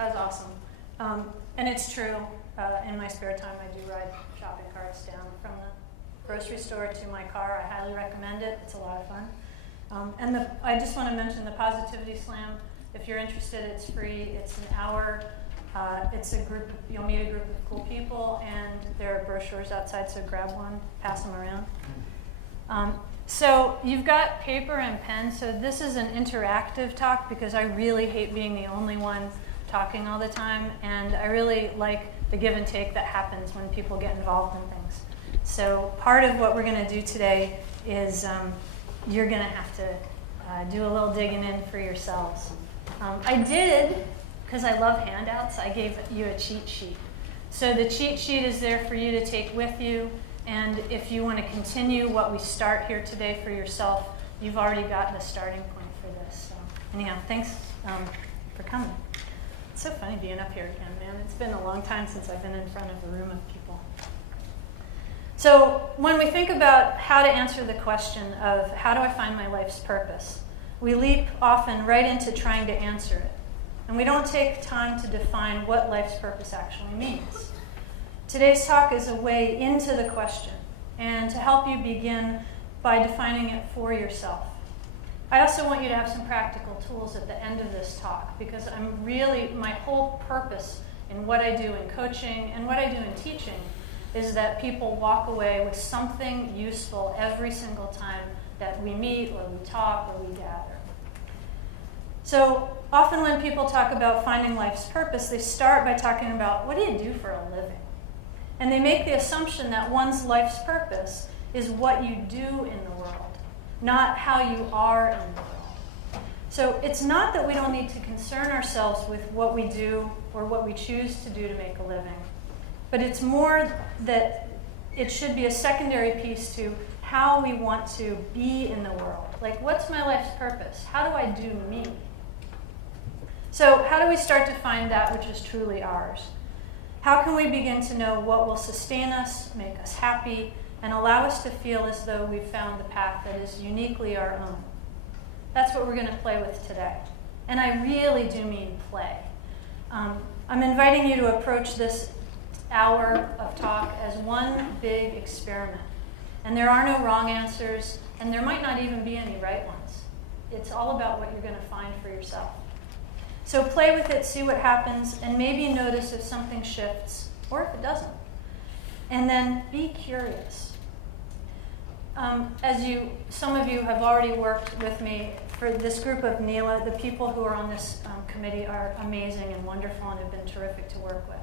That was awesome. And it's true. In my spare time, I do ride shopping carts down from the grocery store to my car. I highly recommend it. It's a lot of fun. And I just want to mention the Positivity Slam. If you're interested, it's free. It's an hour. It's a group. You'll meet a group of cool people, and there are brochures outside. So grab one, pass them around. So you've got paper and pen. So this is an interactive talk because I really hate being the only one talking all the time, and I really like the give and take that happens when people get involved in things. So part of what we're going to do today is you're going to have to do a little digging in for yourselves. I did, because I love handouts, I gave you a cheat sheet. So the cheat sheet is there for you to take with you, and if you want to continue what we start here today for yourself, you've already got the starting point for this. So anyhow, thanks for coming. It's so funny being up here again, man. It's been a long time since I've been in front of a room of people. So when we think about how to answer the question of how do I find my life's purpose, we leap often right into trying to answer it. And we don't take time to define what life's purpose actually means. Today's talk is a way into the question and to help you begin by defining it for yourself. I also want you to have some practical tools at the end of this talk because my whole purpose in what I do in coaching and what I do in teaching is that people walk away with something useful every single time that we meet or we talk or we gather. So often when people talk about finding life's purpose, they start by talking about what do you do for a living? And they make the assumption that one's life's purpose is what you do in the world, not how you are in the world. So it's not that we don't need to concern ourselves with what we do or what we choose to do to make a living, but it's more that it should be a secondary piece to how we want to be in the world. Like, what's my life's purpose? How do I do me? So how do we start to find that which is truly ours? How can we begin to know what will sustain us, make us happy, and allow us to feel as though we've found the path that is uniquely our own? That's what we're going to play with today. And I really do mean play. I'm inviting you to approach this hour of talk as one big experiment. And there are no wrong answers, and there might not even be any right ones. It's all about what you're going to find for yourself. So play with it, see what happens, and maybe notice if something shifts or if it doesn't. And then be curious. Some of you have already worked with me for this group of NELA. The people who are on this committee are amazing and wonderful and have been terrific to work with.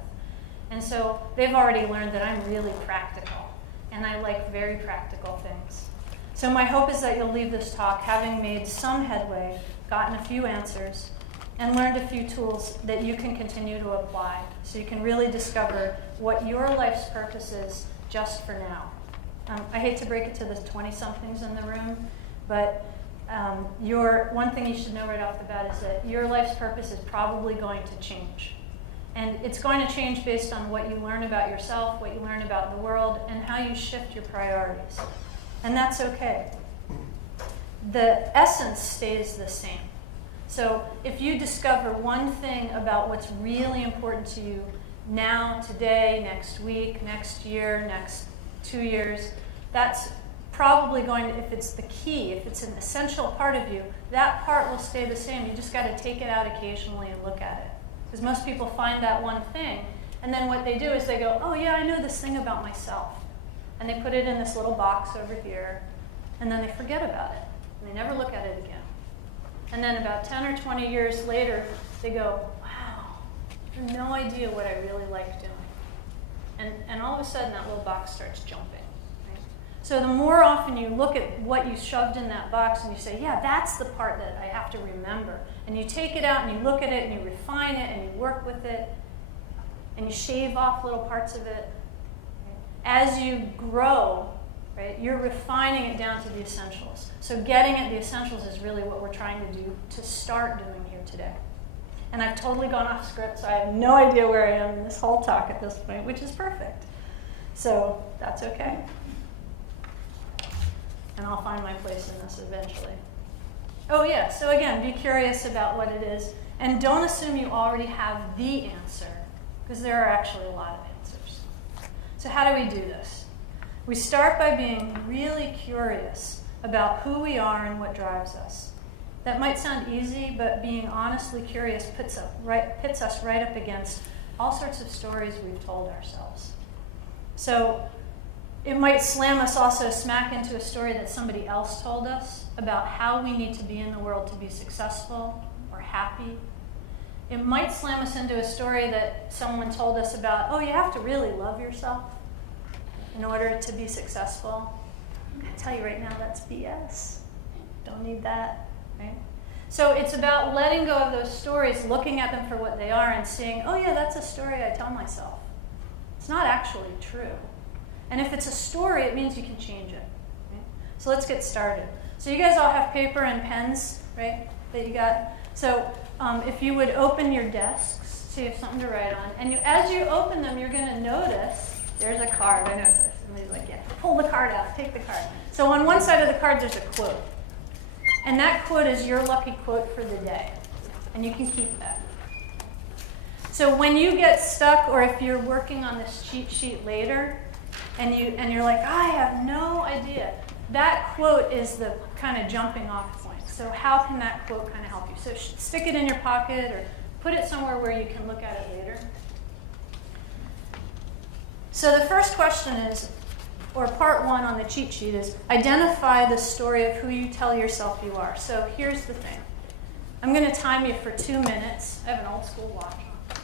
And so they've already learned that I'm really practical, and I like very practical things. So my hope is that you'll leave this talk having made some headway, gotten a few answers, and learned a few tools that you can continue to apply so you can really discover what your life's purpose is just for now. I hate to break it to the 20-somethings in the room, but one thing you should know right off the bat is that your life's purpose is probably going to change. And it's going to change based on what you learn about yourself, what you learn about the world, and how you shift your priorities. And that's okay. The essence stays the same. So if you discover one thing about what's really important to you now, today, next week, next year, next 2 years, that's probably going to, if it's the key, if it's an essential part of you, that part will stay the same. You just got to take it out occasionally and look at it. Because most people find that one thing, and then what they do is they go, oh yeah, I know this thing about myself. And they put it in this little box over here, and then they forget about it. And they never look at it again. And then about 10 or 20 years later, they go, wow, I have no idea what I really like doing. And all of a sudden, that little box starts jumping. Right? So the more often you look at what you shoved in that box and you say, yeah, that's the part that I have to remember. And you take it out and you look at it and you refine it and you work with it and you shave off little parts of it. As you grow, right, you're refining it down to the essentials. So getting at the essentials is really what we're trying to do to start doing here today. And I've totally gone off script, so I have no idea where I am in this whole talk at this point, which is perfect. So that's okay. And I'll find my place in this eventually. Oh yeah, so again, be curious about what it is, and don't assume you already have the answer, because there are actually a lot of answers. So how do we do this? We start by being really curious about who we are and what drives us. That might sound easy, but being honestly curious pits us right up against all sorts of stories we've told ourselves. So it might slam us also smack into a story that somebody else told us about how we need to be in the world to be successful or happy. It might slam us into a story that someone told us about, oh, you have to really love yourself in order to be successful. I'm going to tell you right now, that's BS. Don't need that, right? So it's about letting go of those stories, looking at them for what they are, and seeing, oh yeah, that's a story I tell myself. It's not actually true. And if it's a story, it means you can change it. Right? So let's get started. So you guys all have paper and pens, right, that you got? So if you would open your desks, so you have something to write on. And as you open them, you're going to notice there's a card. I know somebody's like, yeah, pull the card out, take the card. So on one side of the card, there's a quote. And that quote is your lucky quote for the day. And you can keep that. So when you get stuck, or if you're working on this cheat sheet later, and you're like, I have no idea, that quote is the kind of jumping off point. So how can that quote kind of help you? So stick it in your pocket or put it somewhere where you can look at it later. So the first question is, or part one on the cheat sheet is, identify the story of who you tell yourself you are. So here's the thing. I'm going to time you for 2 minutes. I have an old school watch on.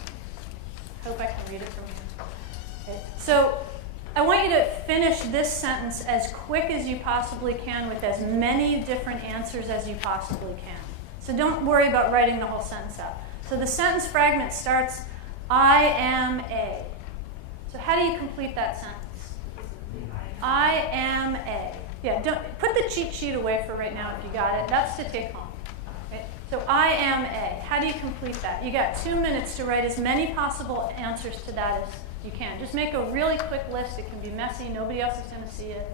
Hope I can read it from here. Okay. So I want you to finish this sentence as quick as you possibly can with as many different answers as you possibly can. So don't worry about writing the whole sentence out. So the sentence fragment starts, I am a. So how do you complete that sentence? I am a. Yeah, don't put the cheat sheet away for right now if you got it. That's to take home. Okay? So I am a. How do you complete that? You got 2 minutes to write as many possible answers to that as you can. Just make a really quick list. It can be messy. Nobody else is going to see it.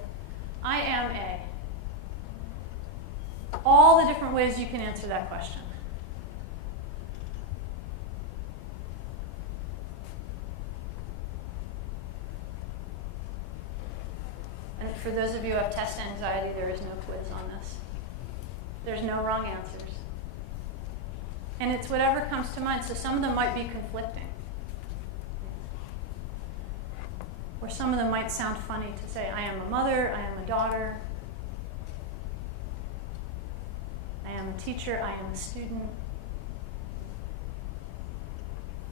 I am a. All the different ways you can answer that question. And for those of you who have test anxiety, there is no quiz on this. There's no wrong answers. And it's whatever comes to mind. So some of them might be conflicting. Or some of them might sound funny to say, I am a mother, I am a daughter, I am a teacher, I am a student,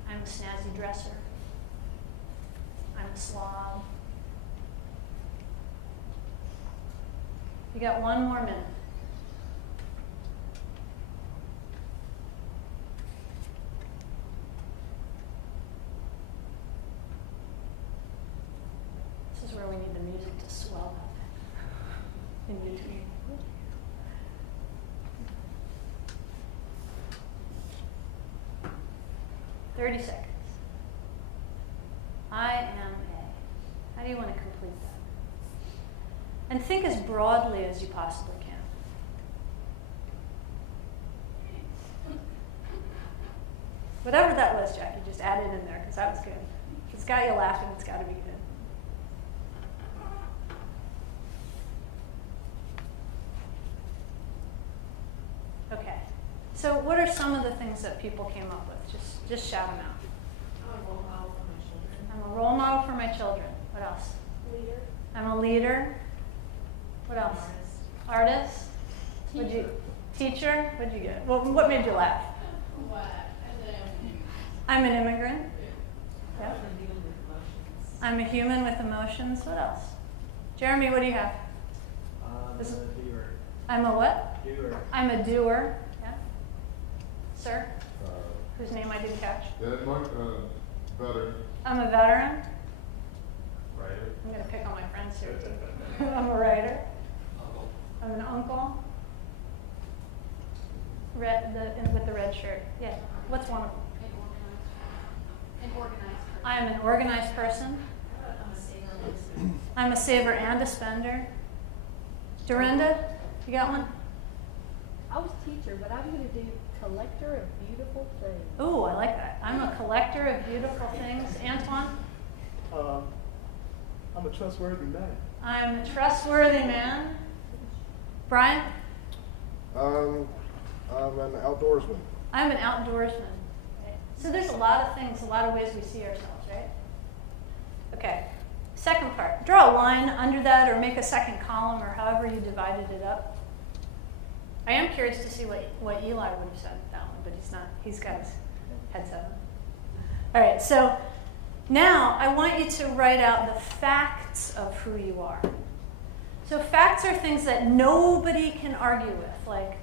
I'm a snazzy dresser, I'm a slob. You got 1 more minute. This is where we need the music to swell up in between. 30 seconds. I am a. How do you want to complete that? And think as broadly as you possibly can. Whatever that was, Jackie, just add it in there, because that was good. It's got you laughing, it's got to be good. Okay. So what are some of the things that people came up with? Just shout them out. I'm a role model for my children. I'm a role model for my children. What else? Leader. I'm a leader. What else? Artist. What'd you? Teacher. What'd you get? Well, what made you laugh? What? I'm an immigrant. Yeah. Yep. I'm a human with emotions. What else? Jeremy, what do you have? I'm a doer. I'm a what? Doer. I'm a doer. Yeah. Sir? Whose name I didn't catch? Yeah, Mike, veteran. I'm a veteran. Writer. I'm going to pick on my friends here too. I'm a writer. Uncle. I'm an uncle. With the red shirt. Yeah. What's one of them? An organized person. I am an organized person. I'm a saver. I'm a saver and a spender. Dorinda, you got one? I was teacher, but I'm gonna do collector of beautiful things. Ooh, I like that. I'm a collector of beautiful things. Antoine? I'm a trustworthy man. I'm a trustworthy man. Brian? I'm an outdoorsman. I'm an outdoorsman. Right? So there's a lot of things, a lot of ways we see ourselves, right? Okay. Second part. Draw a line under that or make a second column or however you divided it up. I am curious to see what Eli would have said with that one, but he's not. He's got his headset on. All right, so now I want you to write out the facts of who you are. So facts are things that nobody can argue with, like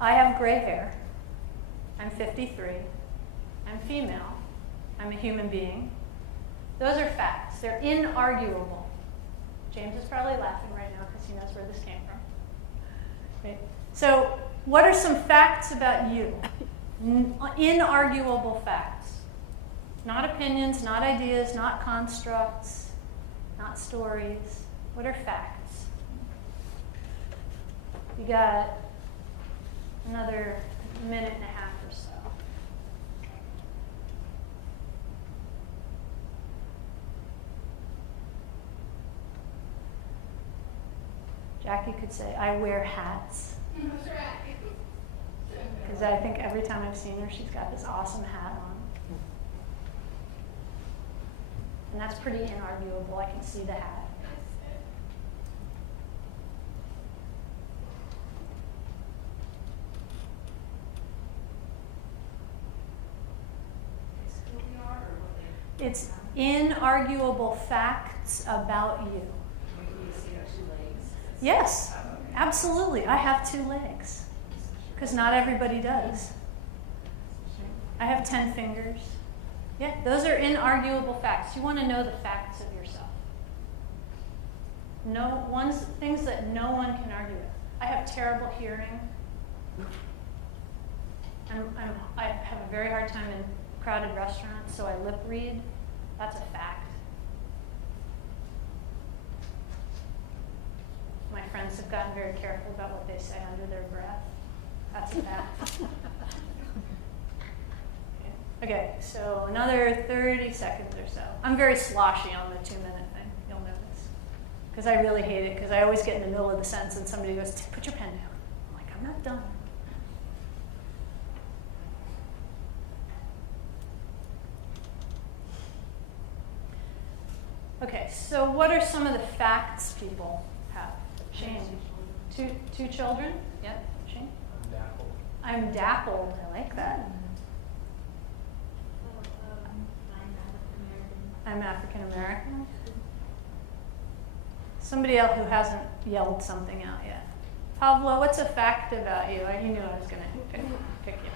I have gray hair, I'm 53, I'm female, I'm a human being. Those are facts. They're inarguable. James is probably laughing right now because he knows where this came from. Right? So what are some facts about you? Inarguable facts. Not opinions, not ideas, not constructs, not stories. What are facts? You got another minute and a half or so. Jackie could say, I wear hats. That's right. Because I think every time I've seen her, she's got this awesome hat on. And that's pretty inarguable. I can see the hat. It's who we are or what they. It's inarguable facts about you. Maybe you see our 2 legs. Yes, absolutely. I have 2 legs. Because not everybody does. I have 10 fingers. Yeah, those are inarguable facts. You want to know the facts of yourself. Things that no one can argue with. I have terrible hearing. I have a very hard time in crowded restaurants, so I lip read. That's a fact. My friends have gotten very careful about what they say under their breath. That's a fact. Okay, so another 30 seconds or so. I'm very sloshy on the 2-minute thing, you'll notice. Because I really hate it, because I always get in the middle of the sentence and somebody goes, put your pen down. I'm like, I'm not done. Okay, so what are some of the facts people have? Shane? Two children? Yep, Shane? I'm dappled. I'm dappled, I like that. I'm African American. Somebody else who hasn't yelled something out yet. Pablo, what's a fact about you? You knew I was going to pick you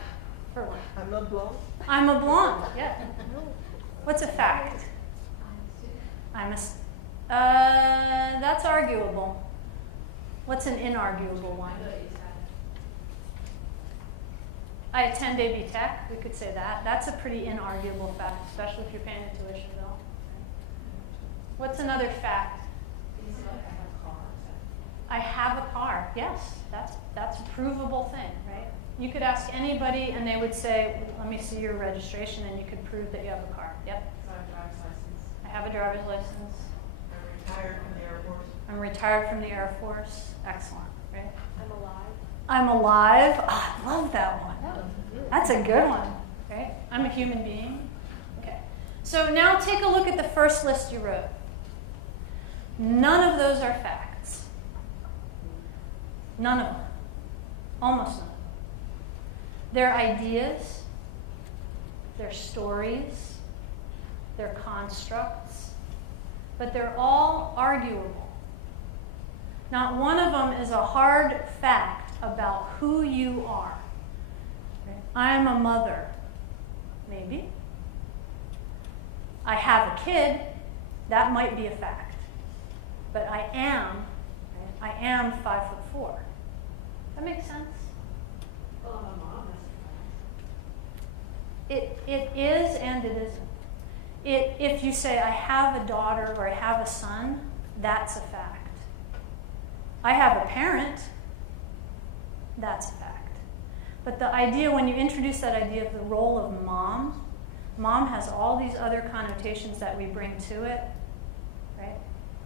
for one. I'm not blonde. I'm a blonde, yeah. What's a fact? That's arguable. What's an inarguable one? I attend AB Tech, we could say that. That's a pretty inarguable fact, especially if you're paying a tuition bill. What's another fact? I have a car, yes. That's a provable thing, right? You could ask anybody and they would say, let me see your registration, and you could prove that you have a car. Yep. I have a driver's license. Retired from the Air Force. I'm retired from the Air Force. Excellent, right? I'm alive. I'm alive. Oh, I love that one. That's a good one, right? I'm a human being. Okay. So now take a look at the first list you wrote. None of those are facts. None of them. Almost none of them. They're ideas, they're stories, they're constructs, but they're all arguable. Not one of them is a hard fact about who you are. I'm a mother. Maybe. I have a kid. That might be a fact. But I am 5'4". That makes sense? Well, I'm a mom, It is and it isn't. If you say, I have a daughter or I have a son, that's a fact. I have a parent. That's a fact. But the idea, when you introduce that idea of the role of mom, mom has all these other connotations that we bring to it, right?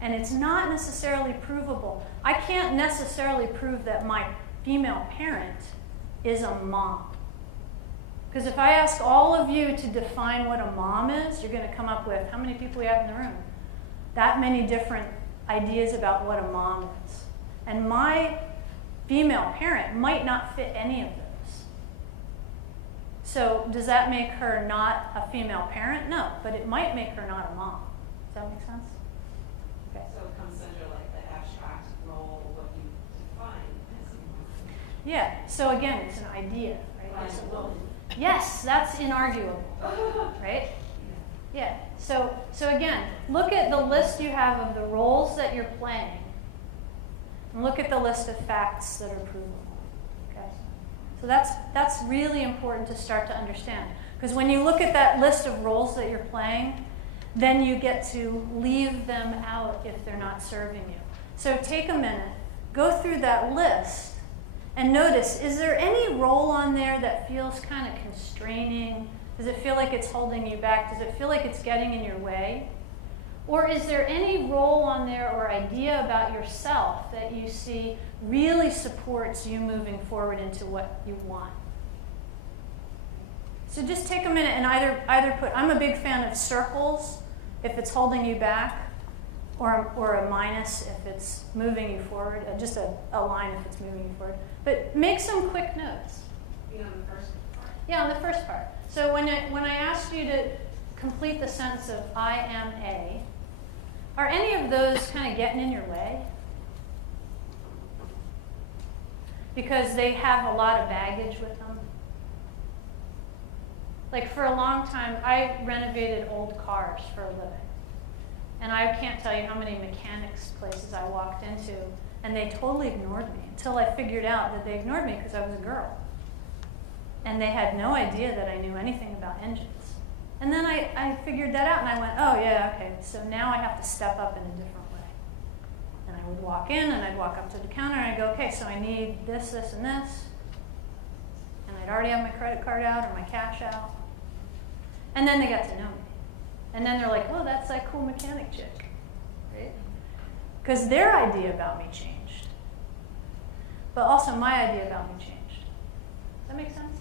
And it's not necessarily provable. I can't necessarily prove that my female parent is a mom. Because if I ask all of you to define what a mom is, you're going to come up with, how many people we have in the room? That many different ideas about what a mom is. And my female parent might not fit any of those. So does that make her not a female parent? No, but it might make her not a mom. Does that make sense? Okay. So it comes under like the abstract role, what you define as a woman. Yeah, so again, it's an idea, right? As a woman. Yes, that's inarguable, right? Yeah, so again, look at the list you have of the roles that you're playing, and look at the list of facts that are provable. Okay, so that's really important to start to understand, because when you look at that list of roles that you're playing, then you get to leave them out if they're not serving you. So take a minute, go through that list, and notice, is there any role on there that feels kind of constraining? Does it feel like it's holding you back? Does it feel like it's getting in your way? Or is there any role on there or idea about yourself that you see really supports you moving forward into what you want? So just take a minute and either put, I'm a big fan of circles if it's holding you back, or a minus if it's moving you forward, just a line if it's moving you forward. But make some quick notes. You know, the first part. Yeah, on the first part. So when I asked you to complete the sentence of I am a, are any of those kind of getting in your way? Because they have a lot of baggage with them. Like for a long time, I renovated old cars for a living. And I can't tell you how many mechanics places I walked into, and they totally ignored me until I figured out that they ignored me because I was a girl. And they had no idea that I knew anything about engines. And then I figured that out, and I went, oh yeah, okay, so now I have to step up in a different way. And I would walk in, and I'd walk up to the counter, and I'd go, okay, so I need this, this, and this. And I'd already have my credit card out or my cash out. And then they got to know me. And then they're like, well, that's that cool mechanic chick, right? Because their idea about me changed. But also my idea about me changed. Does that make sense?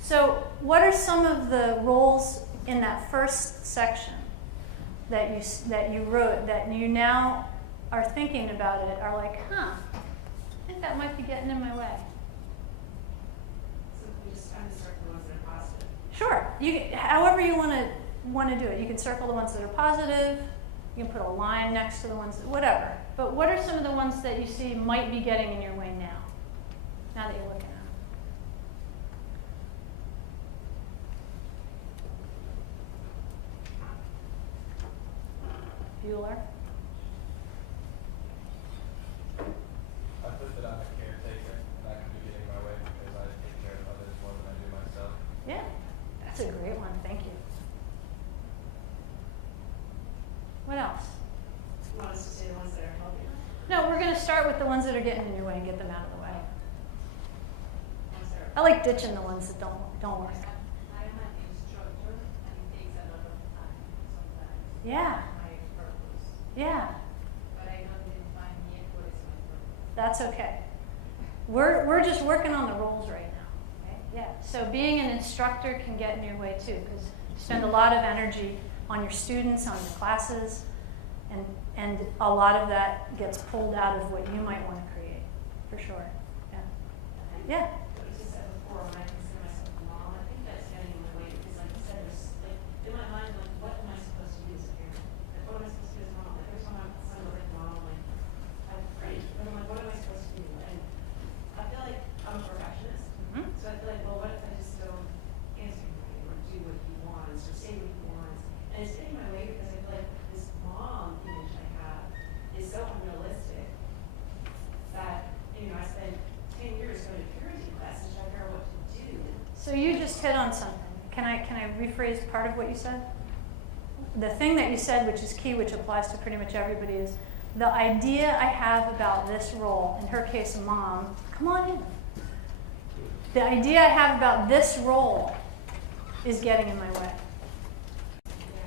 So what are some of the roles in that first section that you wrote that you now are thinking about it, are like, I think that might be getting in my way? So we just kind of start the ones that are positive. Sure. However you want to do it. You can circle the ones that are positive. You can put a line next to the ones, whatever. But what are some of the ones that you see might be getting in your way now? Now that you're looking at them. Bueller. I put that I'm a caretaker, and that can be getting in my way because I take care of others more than I do myself. Yeah, that's a great one. Thank you. What else? You want us to say the ones that are helping us? No, we're going to start with the ones that are getting in your way and get them out of the way. Ones that are. I like ditching the ones that don't work. I am an instructor and takes a lot of time sometimes. Yeah, My purpose. yeah, But I don't define yet what is my purpose. that's okay. We're just working on the roles right now. Okay? Yeah. So being an instructor can get in your way too, because you spend a lot of energy on your students, on your classes, and a lot of that gets pulled out of what you might want to create, for sure. Yeah. Yeah. What you just said before, when I consider myself a mom, I think that's getting in the way because, like you said, there's like in my mind, like, what am I supposed to do as a parent? Like, what am I supposed to do as a mom? Like, every time my son goes like, mom, like, I'm afraid. But I'm like, what am I supposed to do? And I feel like I'm a perfectionist, Mhm. so I feel like, well, what if I just don't answer him right or do what he wants or say what he wants? And it's getting in my way because I feel like this mom image I have is so unrealistic that, I spent 10 years going to parenting classes to figure out what to do. So you just hit on something. Can I rephrase part of what you said? The thing that you said, which is key, which applies to pretty much everybody, is the idea I have about this role, in her case, mom, come on in. The idea I have about this role is getting in my way.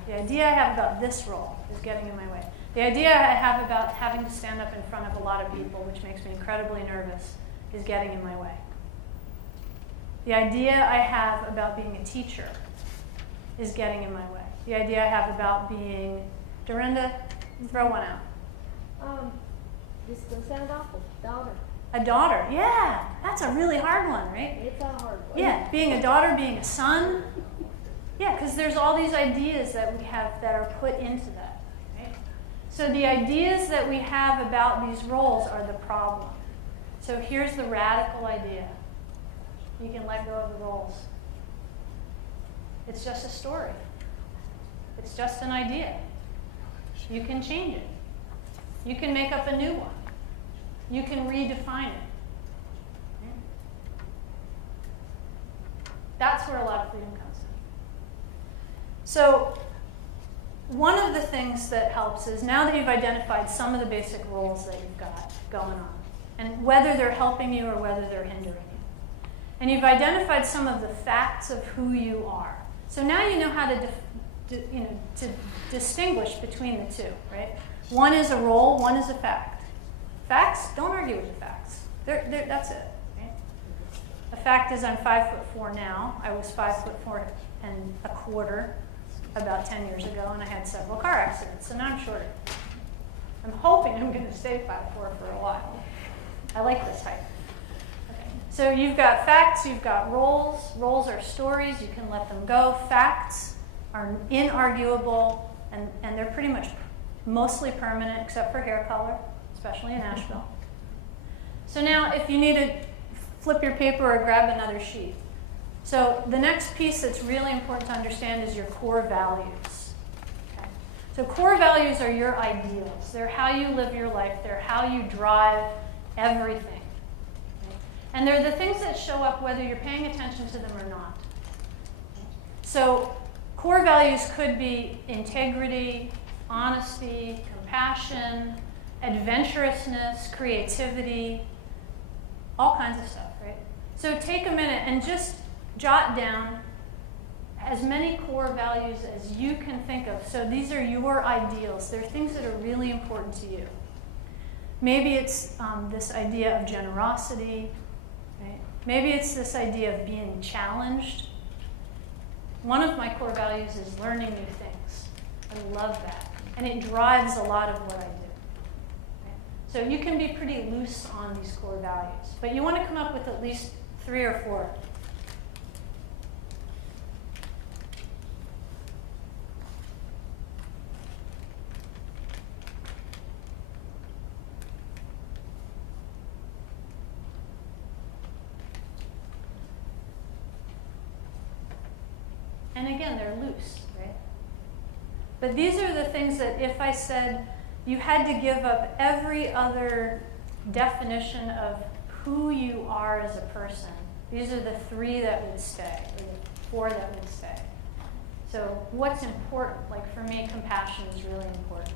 The idea I have about this role is getting in my way. The idea I have about having to stand up in front of a lot of people, which makes me incredibly nervous, is getting in my way. The idea I have about being a teacher is getting in my way. The idea I have about being, Dorinda, throw one out. This is gonna sound awful. Daughter. A daughter, yeah, that's a really hard one, right? It's a hard one. Yeah, being a daughter, being a son. Yeah, because there's all these ideas that we have that are put into that, right? So the ideas that we have about these roles are the problem. So here's the radical idea. You can let go of the roles. It's just a story. It's just an idea. You can change it. You can make up a new one. You can redefine it. That's where a lot of freedom comes in. So one of the things that helps is now that you've identified some of the basic roles that you've got going on, and whether they're helping you or whether they're hindering you, and you've identified some of the facts of who you are. So now you know how to to distinguish between the two, right? One is a role, one is a fact. Facts, don't argue with the facts. That's it. Right? A fact is I'm 5'4" now. I was 5'4" about 10 years ago, and I had several car accidents, so now I'm shorter. I'm hoping I'm going to stay 5'4" for a while. I like this height. Okay. So you've got facts, you've got roles. Roles are stories, you can let them go. Facts are inarguable, and they're pretty much mostly permanent, except for hair color, especially in Nashville. So now if you need to flip your paper or grab another sheet. So the next piece that's really important to understand is your core values. Okay? So core values are your ideals. They're how you live your life. They're how you drive everything. Okay? And they're the things that show up whether you're paying attention to them or not. So core values could be integrity, honesty, compassion, adventurousness, creativity, all kinds of stuff, right? So take a minute and just jot down as many core values as you can think of. So these are your ideals. They're things that are really important to you. Maybe it's this idea of generosity, right? Maybe it's this idea of being challenged. One of my core values is learning new things. I love that. And it drives a lot of what I do. Okay? So you can be pretty loose on these core values, but you want to come up with at least 3 or 4. And again, they're loose, right? But these are the things that if I said you had to give up every other definition of who you are as a person, these are the 3 that would stay, or the 4 that would stay. So what's important? Like for me, compassion is really important.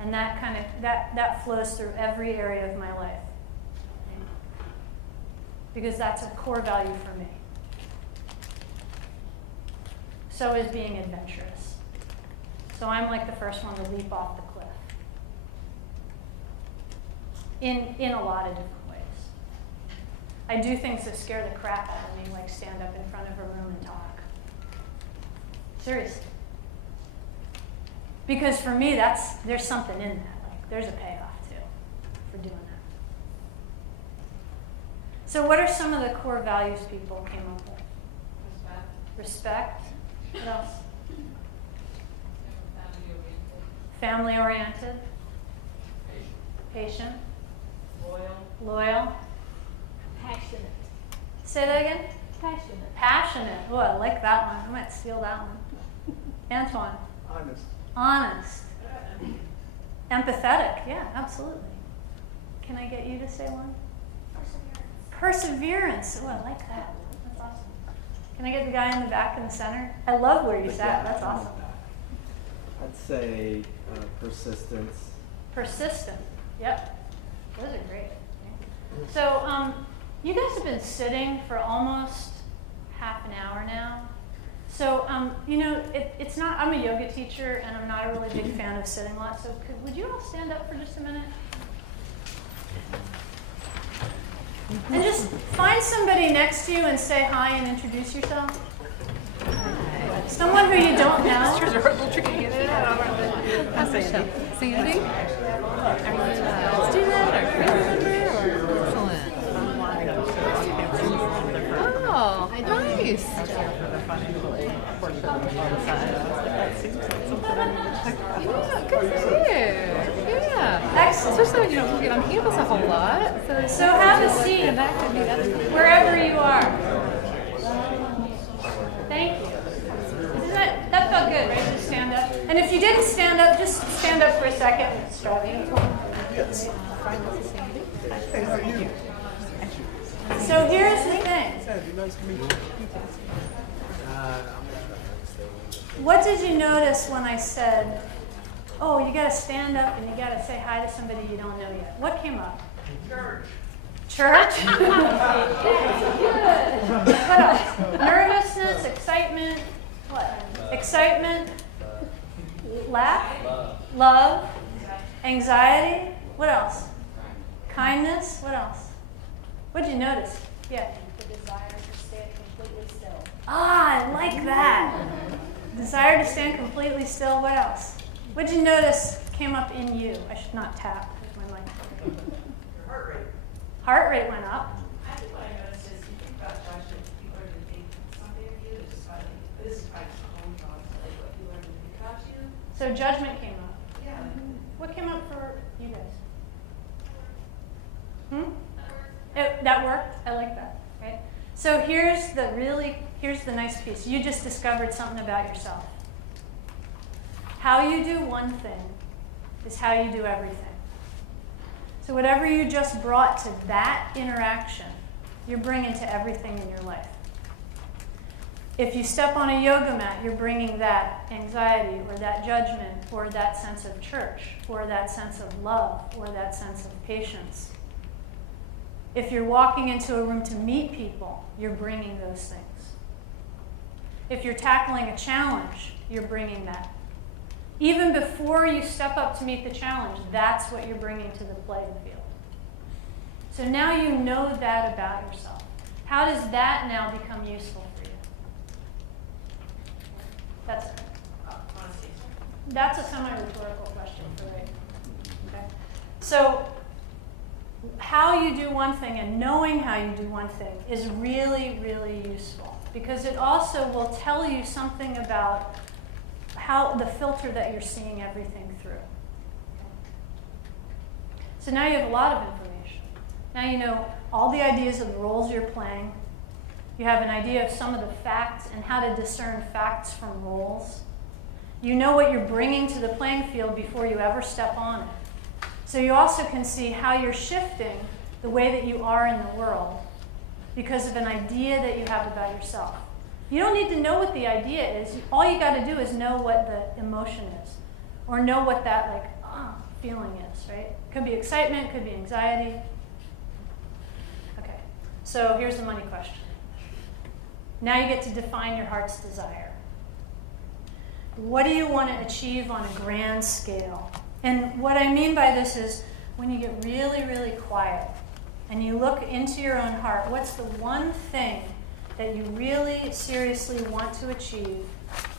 And that flows through every area of my life. Because that's a core value for me. So is being adventurous. So I'm like the first one to leap off the cliff. In a lot of different ways. I do things that scare the crap out of me, like stand up in front of a room and talk. Seriously. Because for me, there's something in that. Like there's a payoff too for doing that. So what are some of the core values people came up with? Respect. What else? Family oriented. Patient. Loyal. Passionate. Say that again? Passionate. Passionate. Oh, I like that one. I might steal that one. Antoine. Honest. Empathetic. Yeah, absolutely. Can I get you to say one? Perseverance. Oh, I like that. That's awesome. Can I get the guy in the back in the center? I love where you sat. That's awesome. I'd say persistence Persistent. Yep. Those are great. So you guys have been sitting for almost half an hour now. So, it's not, I'm a yoga teacher and I'm not a really big fan of sitting a lot. So would you all stand up for just a minute? And just find somebody next to you and say hi and introduce yourself. Someone who you don't know. It's a little tricky to get it out. How's Sandy? Sandy? Let's do that. Our family member? Excellent. Oh, nice. Yeah, good for you. Yeah. Excellent. Especially when you don't get on campus a whole lot. So have a seat wherever you are. Thank you. Isn't that felt good, right? Just stand up. And if you didn't stand up, just stand up for a second. So here's the thing. What did you notice when I said, oh, you got to stand up and you got to say hi to somebody you don't know yet? What came up? Church. Church? Good. What else? Nervousness, excitement. What? Excitement. Laugh. Love. Anxiety. What else? Kindness. What else? What did you notice? Yeah. The desire to stand completely still. Ah, I like that. Desire to stand completely still. What else? What did you notice came up in you? I should not tap with my mic. Your heart rate. Heart rate went up. I think what I noticed is you think about judgment, people are going to think something of you, it's just probably, this is probably just my own thoughts, like what people are going to think about you. So judgment came up. Yeah. What came up for you guys? That worked? I like that. Right? So here's the nice piece. You just discovered something about yourself. How you do one thing is how you do everything. So whatever you just brought to that interaction, you're bringing to everything in your life. If you step on a yoga mat, you're bringing that anxiety or that judgment or that sense of church or that sense of love or that sense of patience. If you're walking into a room to meet people, you're bringing those things. If you're tackling a challenge, you're bringing that. Even before you step up to meet the challenge, that's what you're bringing to the playing field. So now you know that about yourself. How does that now become useful for you? That's a semi-rhetorical question for right now. Okay? So how you do one thing and knowing how you do one thing is really, really useful because it also will tell you something about how the filter that you're seeing everything through. Okay? So now you have a lot of information. Now you know all the ideas of the roles you're playing. You have an idea of some of the facts and how to discern facts from roles. You know what you're bringing to the playing field before you ever step on it. So you also can see how you're shifting the way that you are in the world because of an idea that you have about yourself. You don't need to know what the idea is. All you got to do is know what the emotion is or know what that feeling is, right? Could be excitement, could be anxiety. Okay, so here's the money question. Now you get to define your heart's desire. What do you want to achieve on a grand scale? And what I mean by this is when you get really, really quiet and you look into your own heart, what's the one thing that you really seriously want to achieve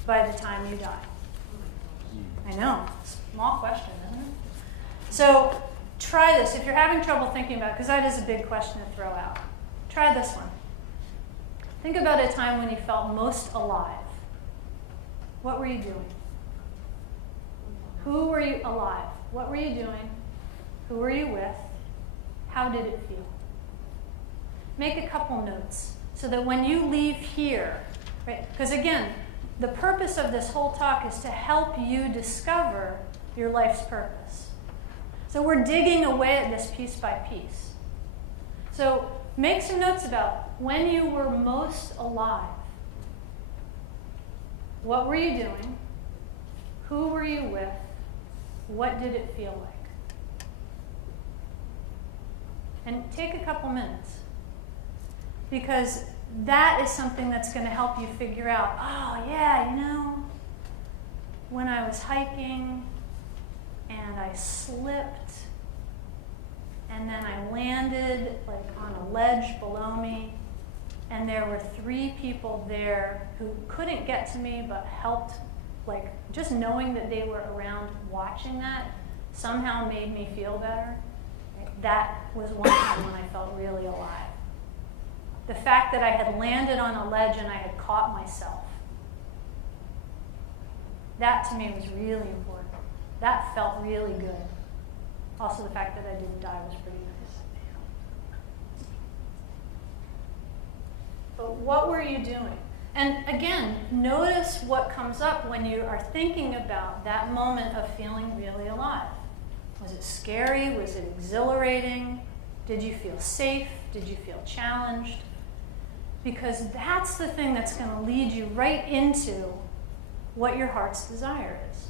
by the time you die? I know, small question, isn't it? So try this. If you're having trouble thinking about it, because that is a big question to throw out, try this one. Think about a time when you felt most alive. What were you doing? Who were you alive? What were you doing? Who were you with? How did it feel? Make a couple notes so that when you leave here, right? Because again, the purpose of this whole talk is to help you discover your life's purpose. So we're digging away at this piece by piece. So make some notes about when you were most alive. What were you doing? Who were you with? What did it feel like? And take a couple minutes. Because that is something that's going to help you figure out, oh yeah, you know, when I was hiking and I slipped and then I landed like on a ledge below me and there were 3 people there who couldn't get to me but helped, like just knowing that they were around watching that somehow made me feel better. That was one time when I felt really alive. The fact that I had landed on a ledge and I had caught myself. That to me was really important. That felt really good. Also the fact that I didn't die was pretty nice. But what were you doing? And again, notice what comes up when you are thinking about that moment of feeling really alive. Was it scary? Was it exhilarating? Did you feel safe? Did you feel challenged? Because that's the thing that's going to lead you right into what your heart's desire is.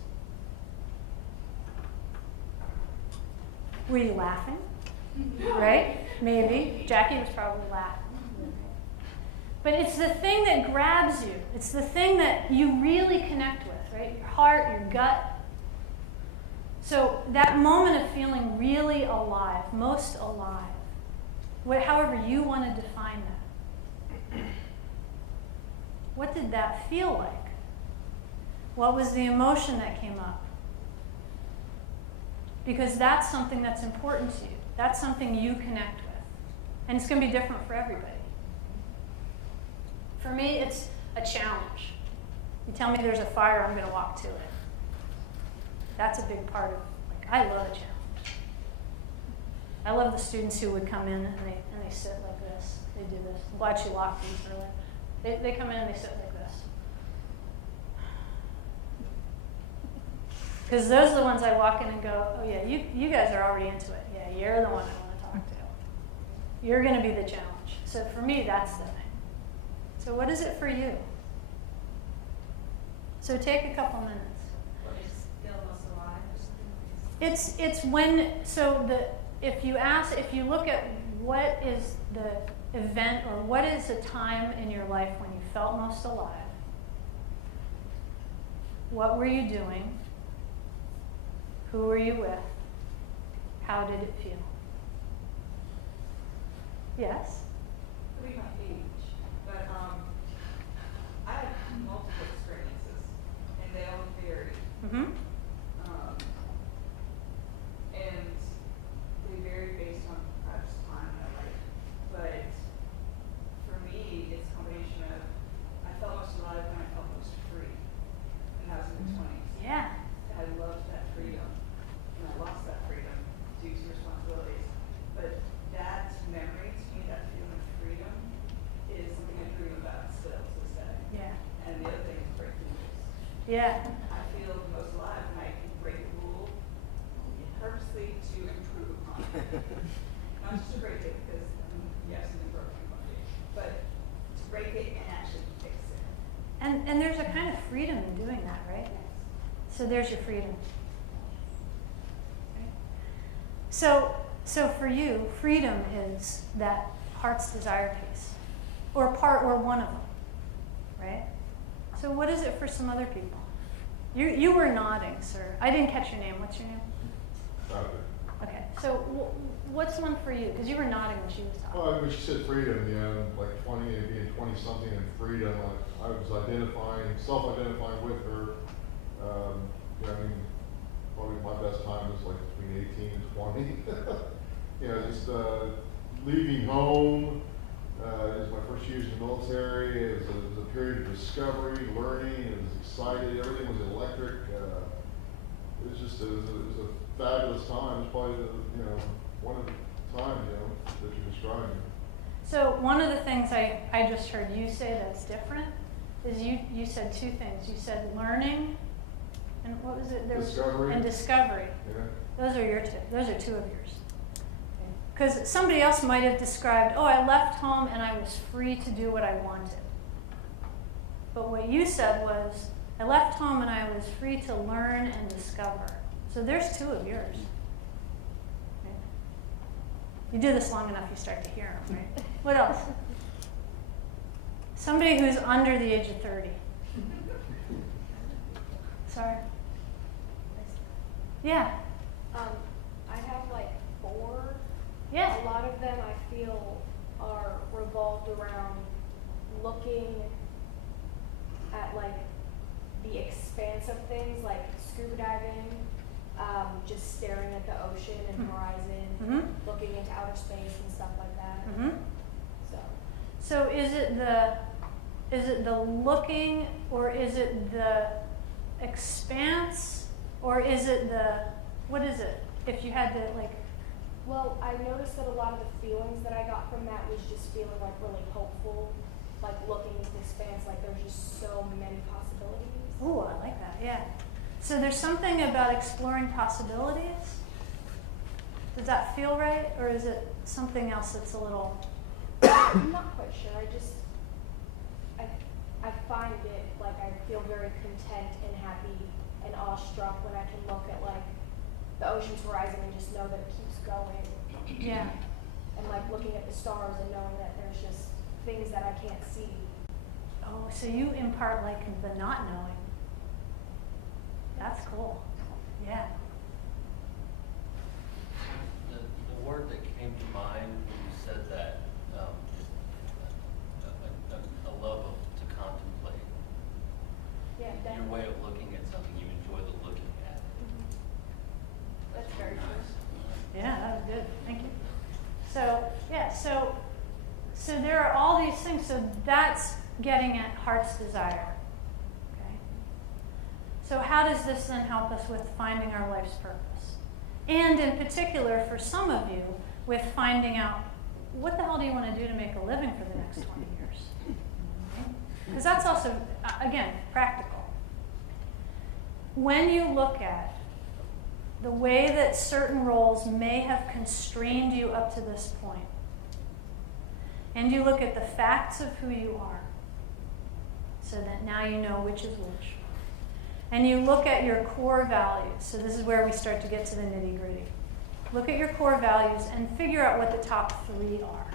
Were you laughing? Right? Maybe. Jackie was probably laughing. But it's the thing that grabs you. It's the thing that you really connect with, right? Your heart, your gut. So that moment of feeling really alive, most alive, however you want to define that. What did that feel like? What was the emotion that came up? Because that's something that's important to you. That's something you connect with. And it's going to be different for everybody. For me, it's a challenge. You tell me there's a fire, I'm going to walk to it. That's a big part of, like, I love a challenge. I love the students who would come in and they sit like this. They do this. I'm glad she locked these earlier. They come in and they sit like this. Because those are the ones I walk in and go, oh yeah, you guys are already into it. Yeah, you're the one I want to talk to. You're going to be the challenge. So for me, that's the thing. So what is it for you? So take a couple minutes. What is feel most alive or something? It's when, so if you look at what is the event or what is a time in your life when you felt most alive, what were you doing? Who were you with? How did it feel? Yes? Could be my age, but I had multiple experiences, and they all varied. Mm-hmm. And they varied based on perhaps time in my life. But for me, it's a combination of I felt most alive when I felt most free, and that was in my 20s. Yeah. I loved that freedom, and I lost that freedom due to responsibilities. But that memory to me, that feeling of freedom, is something I dream about still to this day. Yeah. And the other thing is breaking rules. Yeah. I feel the most alive when I can break a rule purposely to improve upon it. Not just to break it because, yes, it's broken one day, but to break it and actually fix it. And there's a kind of freedom in doing that, right? So there's your freedom. So for you, freedom is that heart's desire piece, or one of them, right? So what is it for some other people? You were nodding, sir. I didn't catch your name. What's your name? Okay. So what's one for you? Because you were nodding when she was talking. Well, when she said freedom, like 20 and being 20-something and freedom, I was self-identifying with her. I mean, probably my best time was like between 18 and 20. Just leaving home. It was my first years in the military. It was a period of discovery, learning. It was exciting. Everything was electric. It was a fabulous time. It was probably one of the times that you're describing. So one of the things I just heard you say that's different is you said two things. You said learning, and what was it? Discovery. And discovery. Yeah. Those are your two. Those are two of yours. Because somebody else might have described, oh, I left home and I was free to do what I wanted. But what you said was, I left home and I was free to learn and discover. So there's two of yours. You do this long enough, you start to hear them, right? What else? Somebody who's under the age of 30. Sorry. Yeah. I have like 4. Yeah. A lot of them I feel are revolved around looking at like the expanse of things, like scuba diving, just staring at the ocean and horizon, looking into outer space and stuff like that. So is it the looking, or is it the expanse, or is it what is it? If you had to like. Well, I noticed that a lot of the feelings that I got from that was just feeling like really hopeful, like looking into the expanse, like there's just so many possibilities. Ooh, I like that, yeah. So there's something about exploring possibilities. Does that feel right, or is it something else that's a little... I'm not quite sure. I find it like I feel very content and happy and awestruck when I can look at like the ocean's horizon and just know that it keeps going. Yeah. And like looking at the stars and knowing that there's just things that I can't see. Oh, so you impart like the not knowing. That's cool. Yeah. The word that came to mind when you said that, a love to contemplate. Yeah, Your definitely. way of looking at something, you enjoy the looking at it. That's very true. Yeah, that was good. Thank you. So, yeah, so there are all these things. So that's getting at heart's desire. Okay. So how does this then help us with finding our life's purpose? And in particular, for some of you, with finding out what the hell do you want to do to make a living for the next 20 years? Because that's also, again, practical. When you look at the way that certain roles may have constrained you up to this point, and you look at the facts of who you are, so that now you know which is which, and you look at your core values, so this is where we start to get to the nitty-gritty. Look at your core values and figure out what the top 3 are.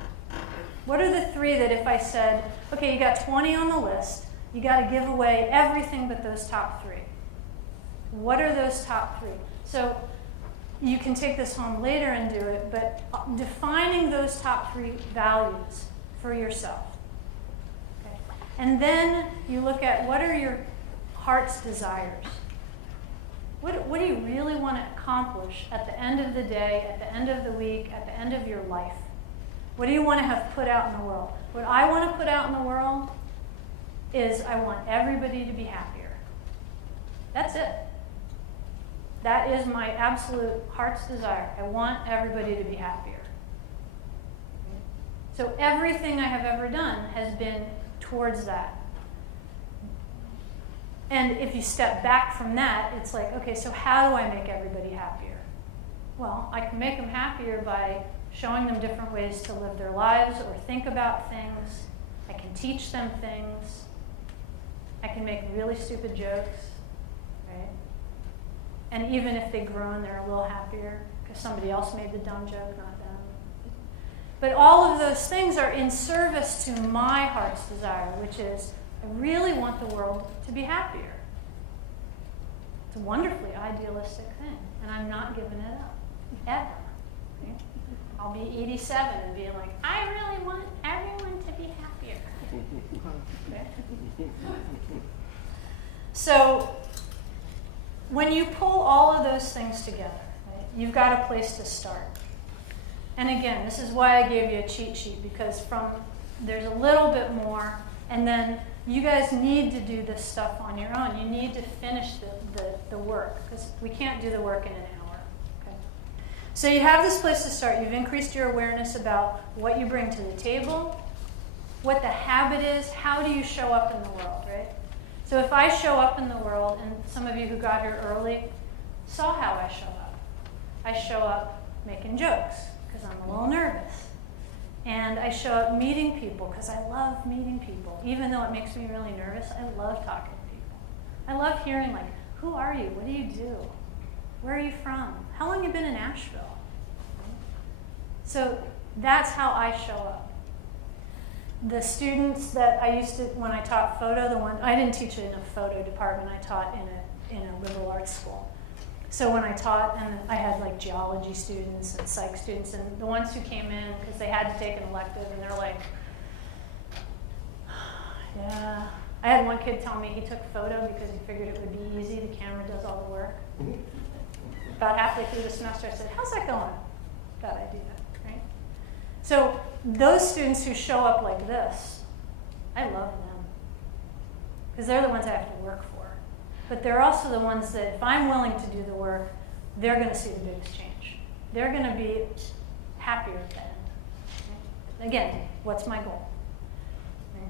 What are the 3 that if I said, okay, you got 20 on the list, you got to give away everything but those top 3? What are those top 3? So you can take this home later and do it, but defining those top 3 values for yourself. Okay. And then you look at what are your heart's desires. What do you really want to accomplish at the end of the day, at the end of the week, at the end of your life? What do you want to have put out in the world? What I want to put out in the world is I want everybody to be happier. That's it. That is my absolute heart's desire. I want everybody to be happier. So everything I have ever done has been towards that. And if you step back from that, it's like, okay, so how do I make everybody happier? Well, I can make them happier by showing them different ways to live their lives or think about things. I can teach them things. I can make really stupid jokes, right? And even if they groan, they're a little happier because somebody else made the dumb joke, not them. But all of those things are in service to my heart's desire, which is I really want the world to be happier. It's a wonderfully idealistic thing, and I'm not giving it up, ever. Okay? I'll be 87 and be like, I really want everyone to be happier. Okay? So, when you pull all of those things together, right, you've got a place to start. And again, this is why I gave you a cheat sheet, because there's a little bit more, and then you guys need to do this stuff on your own. You need to finish the work, because we can't do the work in an hour. Okay? So you have this place to start. You've increased your awareness about what you bring to the table, what the habit is, how do you show up in the world, right? So if I show up in the world, and some of you who got here early saw how I show up. I show up making jokes, because I'm a little nervous. And I show up meeting people because I love meeting people. Even though it makes me really nervous, I love talking to people. I love hearing, like, who are you? What do you do? Where are you from? How long have you been in Asheville? So that's how I show up. The students that I used to, when I taught photo, I didn't teach in a photo department, I taught in a liberal arts school. So when I taught, and I had like geology students and psych students, and the ones who came in because they had to take an elective, and they're like, yeah. I had one kid tell me he took photo because he figured it would be easy, the camera does all the work. About halfway through the semester, I said, how's that going? Glad I do that, right? So those students who show up like this, I love them. Because they're the ones I have to work for. But they're also the ones that if I'm willing to do the work, they're going to see the biggest change. They're going to be happier at the end. Okay? Again, what's my goal? Okay?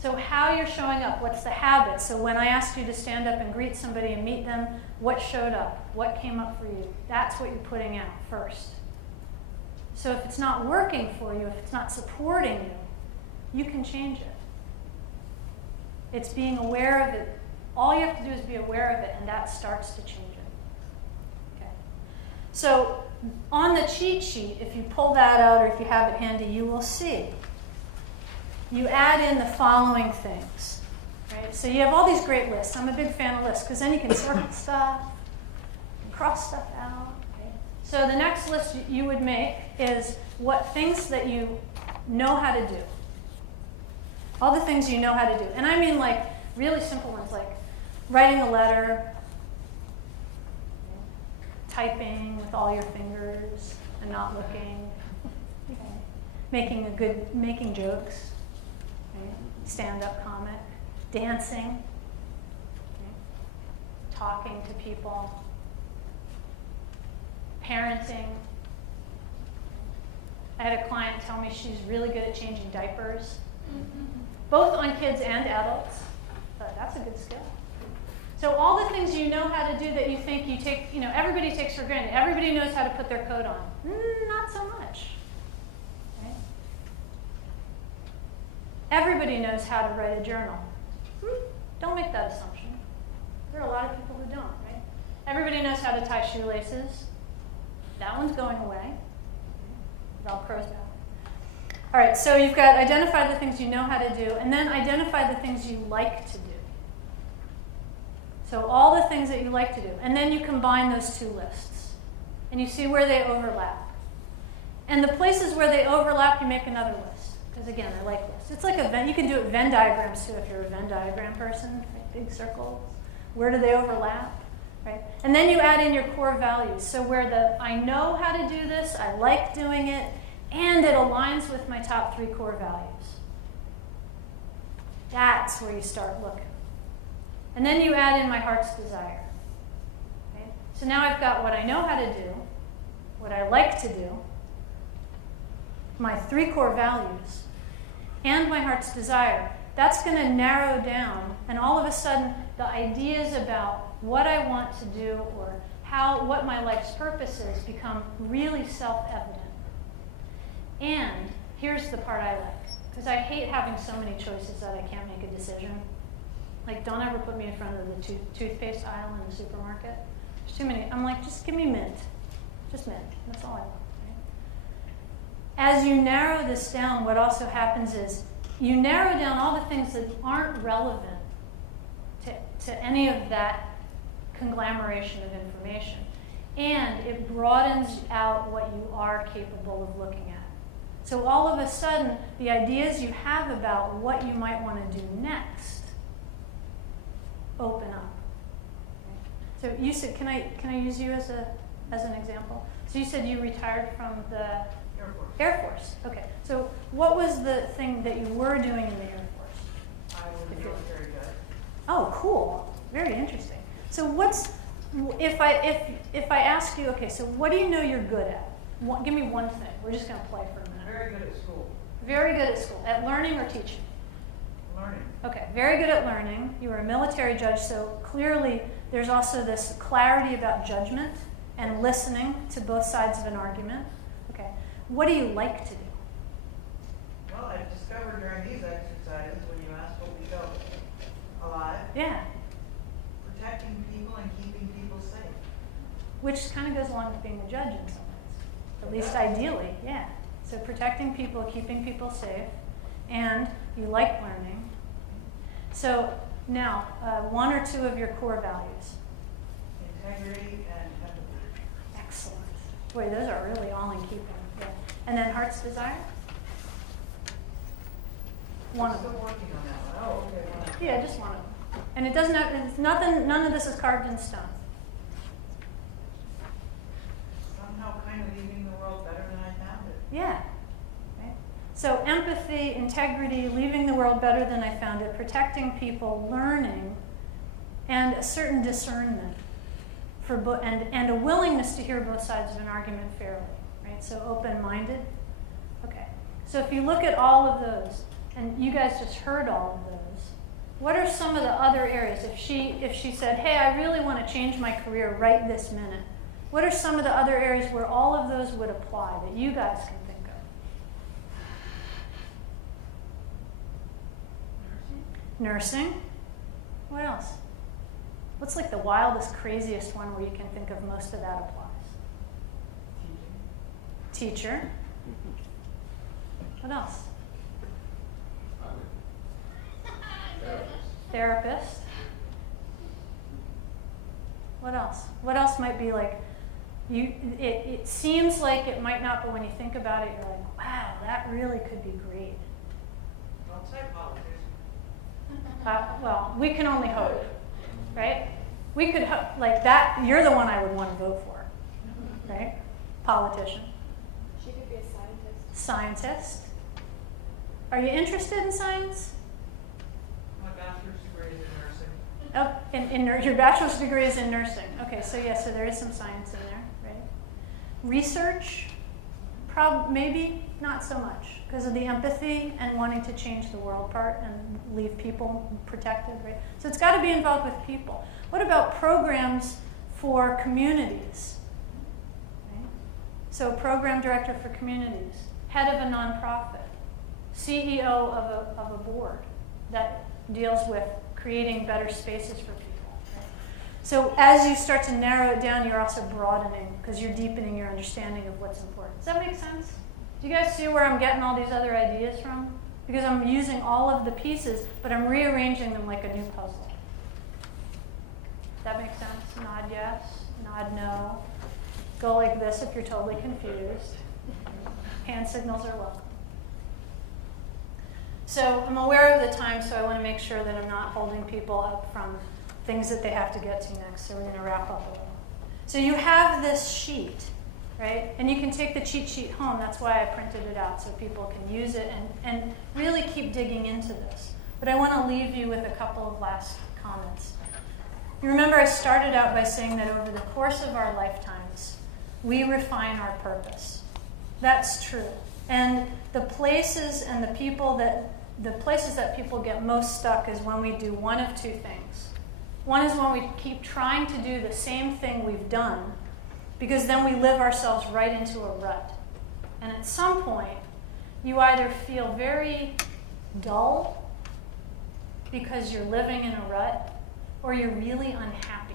So how you're showing up, what's the habit? So when I asked you to stand up and greet somebody and meet them, what showed up? What came up for you? That's what you're putting out first. So if it's not working for you, if it's not supporting you, you can change it. It's being aware of it. All you have to do is be aware of it, and that starts to change it. Okay. So on the cheat sheet, if you pull that out or if you have it handy, you will see. You add in the following things. Right? So you have all these great lists. I'm a big fan of lists because then you can circle stuff and cross stuff out. Right? So the next list you would make is what things that you know how to do. All the things you know how to do. And I mean like really simple ones like writing a letter, typing with all your fingers and not looking, okay. Making jokes, right? Stand-up comic, dancing, okay. Talking to people, parenting. I had a client tell me she's really good at changing diapers, both on kids and adults. But that's a good skill. So all the things you know how to do that you think you take, everybody takes for granted. Everybody knows how to put their coat on. Not so much. Right? Everybody knows how to write a journal. Don't make that assumption. There are a lot of people who don't, right? Everybody knows how to tie shoelaces. That one's going away. Velcro's back. All right, so you've got identify the things you know how to do, and then identify the things you like to do. So all the things that you like to do. And then you combine those two lists. And you see where they overlap. And the places where they overlap, you make another list. Because again, I like lists. It's like a Venn. You can do it Venn diagrams too if you're a Venn diagram person. Right? Big circles. Where do they overlap? Right? And then you add in your core values. So where I know how to do this, I like doing it, and it aligns with my top 3 core values. That's where you start looking. And then you add in my heart's desire. Okay? So now I've got what I know how to do, what I like to do, my 3 core values, and my heart's desire. That's going to narrow down, and all of a sudden, the ideas about what I want to do or what my life's purpose is become really self-evident. And here's the part I like, because I hate having so many choices that I can't make a decision. Like, don't ever put me in front of the toothpaste aisle in the supermarket. There's too many. I'm like, just give me mint. Just mint. That's all I want. Right? As you narrow this down, what also happens is you narrow down all the things that aren't relevant to any of that conglomeration of information. And it broadens out what you are capable of looking at. So all of a sudden, the ideas you have about what you might want to do next open up. So you said, can I use you as an example? So you said you retired from the Air Force. Okay. So what was the thing that you were doing in the Air Force? I was military good. Oh, cool. Very interesting. So if I ask you, okay, so what do you know you're good at? Give me one thing. We're just going to play for a minute. Very good at school. Very good at school. At learning or teaching? Learning. Okay, very good at learning. You were a military judge, so clearly there's also this clarity about judgment and listening to both sides of an argument. Okay, what do you like to do? Well, I've discovered during these exercises, when you ask what we felt alive, Yeah, protecting people and keeping people safe. which kind of goes along with being a judge in some ways. At least ideally, yeah. So protecting people, keeping people safe, and you like learning. So now, one or two of your core values. Integrity and empathy. Excellent. Boy, those are really all in keeping. Yeah. And then heart's desire? One of them. Still working on that one. Oh, okay. Well, Yeah, just one of them. And it doesn't have, it's nothing, none of this is carved in stone. somehow kind of leaving the world better than I found it. Yeah. Right? So empathy, integrity, leaving the world better than I found it, protecting people, learning, and a certain discernment for and a willingness to hear both sides of an argument fairly. Right? So open-minded. Okay. So if you look at all of those, and you guys just heard all of those, what are some of the other areas? If she said, hey, I really want to change my career right this minute, what are some of the other areas where all of those would apply that you guys can think of? Nursing. What else? What's like the wildest, craziest one where you can think of most of that applies? Teacher. What else? Therapist. What else? What else might be like, it seems like it might not, but when you think about it, you're like, wow, that really could be great. Don't say politician. Well, we can only hope, right? We could hope, like that, you're the one I would want to vote for, right? Politician. She could be a scientist. Scientist. Are you interested in science? My bachelor's degree is in nursing. Oh, your bachelor's degree is in nursing. Okay, so yeah, so there is some science in there, right? Research, maybe not so much because of the empathy and wanting to change the world part and leave people protected, right? So it's got to be involved with people. What about programs for communities? Right? So program director for communities, head of a nonprofit, CEO of a board that deals with creating better spaces for people. Right? So as you start to narrow it down, you're also broadening because you're deepening your understanding of what's important. Does that make sense? Do you guys see where I'm getting all these other ideas from? Because I'm using all of the pieces, but I'm rearranging them like a new puzzle. That makes sense? Nod yes, nod no. Go like this if you're totally confused. Hand signals are welcome. So I'm aware of the time, so I want to make sure that I'm not holding people up from things that they have to get to next. So we're going to wrap up a little. So you have this sheet, right? And you can take the cheat sheet home. That's why I printed it out, so people can use it and really keep digging into this. But I want to leave you with a couple of last comments. You remember I started out by saying that over the course of our lifetimes, we refine our purpose. That's true. And the places and the places that people get most stuck is when we do one of two things. One is when we keep trying to do the same thing we've done, because then we live ourselves right into a rut. And at some point, you either feel very dull because you're living in a rut, or you're really unhappy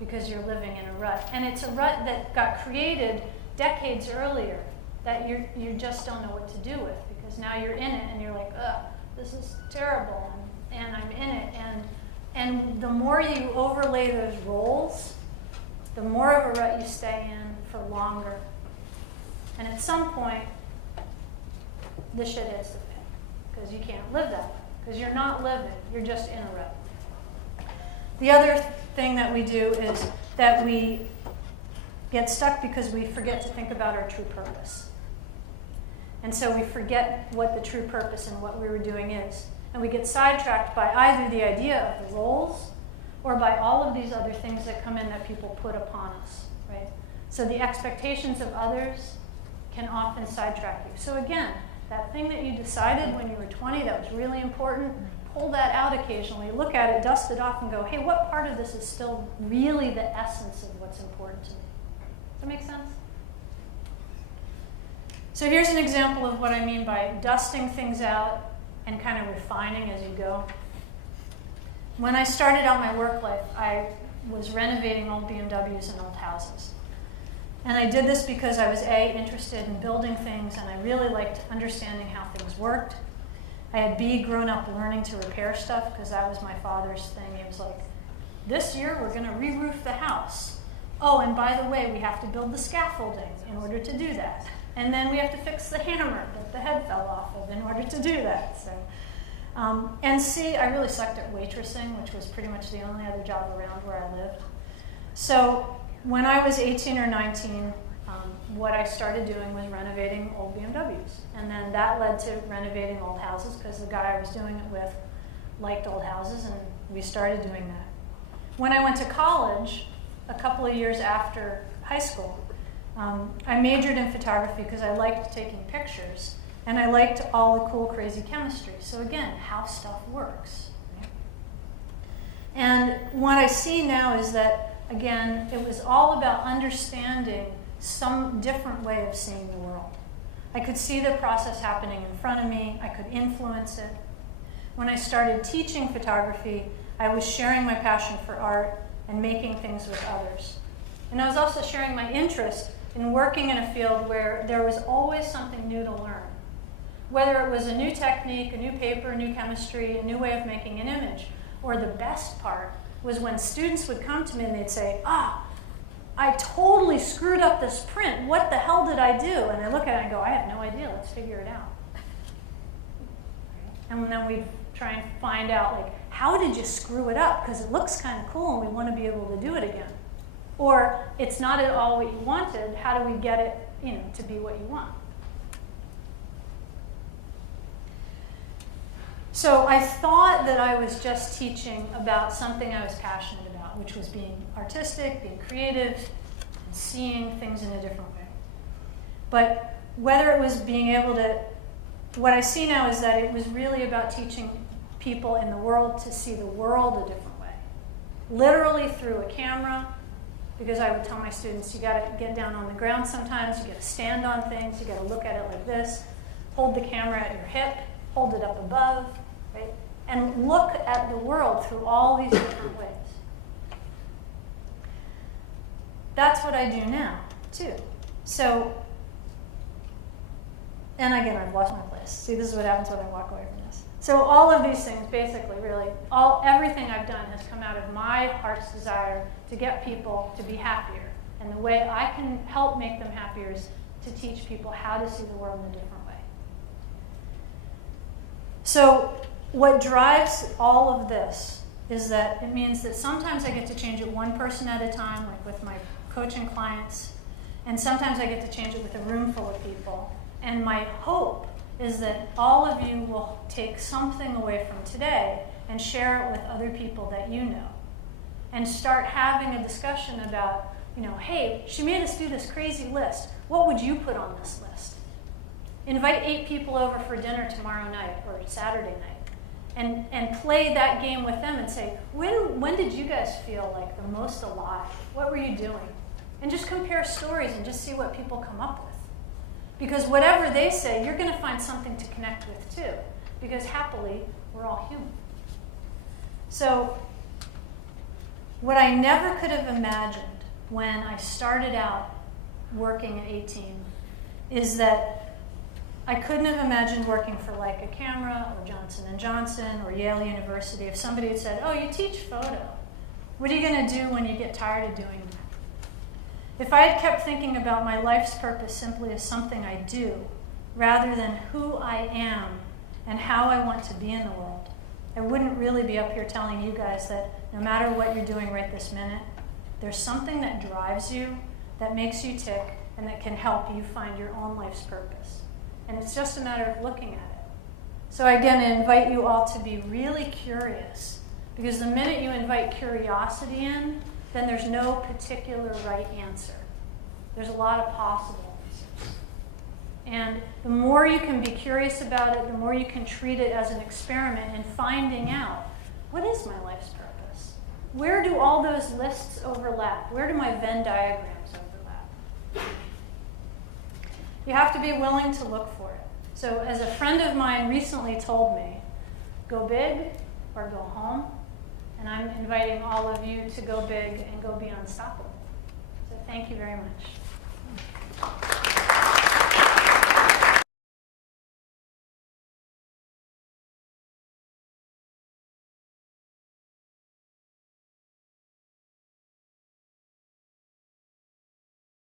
because you're living in a rut. And it's a rut that got created decades earlier that you just don't know what to do with, because now you're in it and you're like, ugh, this is terrible, and I'm in it. And the more you overlay those roles, the more of a rut you stay in for longer. And at some point, the shit hits the fan, because you can't live that way, because you're not living, you're just in a rut. The other thing that we do is that we get stuck because we forget to think about our true purpose. And so we forget what the true purpose and what we were doing is. And we get sidetracked by either the idea of the roles or by all of these other things that come in that people put upon us, right? So the expectations of others can often sidetrack you. So again, that thing that you decided when you were 20 that was really important, pull that out occasionally, look at it, dust it off, and go, hey, what part of this is still really the essence of what's important to me? Does that make sense? So here's an example of what I mean by dusting things out and kind of refining as you go. When I started out my work life, I was renovating old BMWs and old houses. And I did this because I was A, interested in building things, and I really liked understanding how things worked. I had B, grown up learning to repair stuff, because that was my father's thing. He was like, this year we're gonna re-roof the house. Oh, and by the way, we have to build the scaffolding in order to do that. And then we have to fix the hammer that the head fell off of in order to do that. So, and C, I really sucked at waitressing, which was pretty much the only other job around where I lived. So when I was 18 or 19, what I started doing was renovating old BMWs. And then that led to renovating old houses, because the guy I was doing it with liked old houses, and we started doing that. When I went to college, a couple of years after high school, I majored in photography because I liked taking pictures, and I liked all the cool, crazy chemistry. So again, how stuff works. Right? And what I see now is that, again, it was all about understanding some different way of seeing the world. I could see the process happening in front of me. I could influence it. When I started teaching photography, I was sharing my passion for art and making things with others. And I was also sharing my interest in working in a field where there was always something new to learn. Whether it was a new technique, a new paper, a new chemistry, a new way of making an image, or the best part was when students would come to me and they'd say, I totally screwed up this print. What the hell did I do? And I look at it and go, I have no idea. Let's figure it out. And then we'd try and find out, like, how did you screw it up? Because it looks kind of cool and we want to be able to do it again. Or it's not at all what you wanted. How do we get it, to be what you want? So I thought that I was just teaching about something I was passionate about, which was being artistic, being creative, and seeing things in a different way. But whether it was being able to, what I see now is that it was really about teaching people in the world to see the world a different way. Literally through a camera, because I would tell my students, you gotta get down on the ground sometimes, you gotta stand on things, you gotta look at it like this, hold the camera at your hip, hold it up above, right? And look at the world through all these different ways. That's what I do now, too. So, and again, I've lost my place. See, this is what happens when I walk away from this. So all of these things, basically, really, everything I've done has come out of my heart's desire to get people to be happier. And the way I can help make them happier is to teach people how to see the world in a different way. So what drives all of this is that it means that sometimes I get to change it one person at a time, like with my coaching clients, and sometimes I get to change it with a room full of people. And my hope is that all of you will take something away from today and share it with other people that you know. And start having a discussion about, hey, she made us do this crazy list. What would you put on this list? Invite 8 people over for dinner tomorrow night or Saturday night. And play that game with them and say, when did you guys feel like the most alive? What were you doing? And just compare stories and just see what people come up with. Because whatever they say, you're going to find something to connect with too. Because happily, we're all human. So what I never could have imagined when I started out working at 18 is that I couldn't have imagined working for Leica Camera or Johnson & Johnson or Yale University if somebody had said, oh, you teach photo. What are you going to do when you get tired of doing that? If I had kept thinking about my life's purpose simply as something I do, rather than who I am and how I want to be in the world, I wouldn't really be up here telling you guys that no matter what you're doing right this minute, there's something that drives you, that makes you tick, and that can help you find your own life's purpose. And it's just a matter of looking at it. So again, I invite you all to be really curious, because the minute you invite curiosity in, then there's no particular right answer. There's a lot of possible answers. And the more you can be curious about it, the more you can treat it as an experiment in finding out, what is my life's purpose? Where do all those lists overlap? Where do my Venn diagrams overlap? You have to be willing to look for it. So as a friend of mine recently told me, go big or go home. And I'm inviting all of you to go big and go be unstoppable. So thank you very much.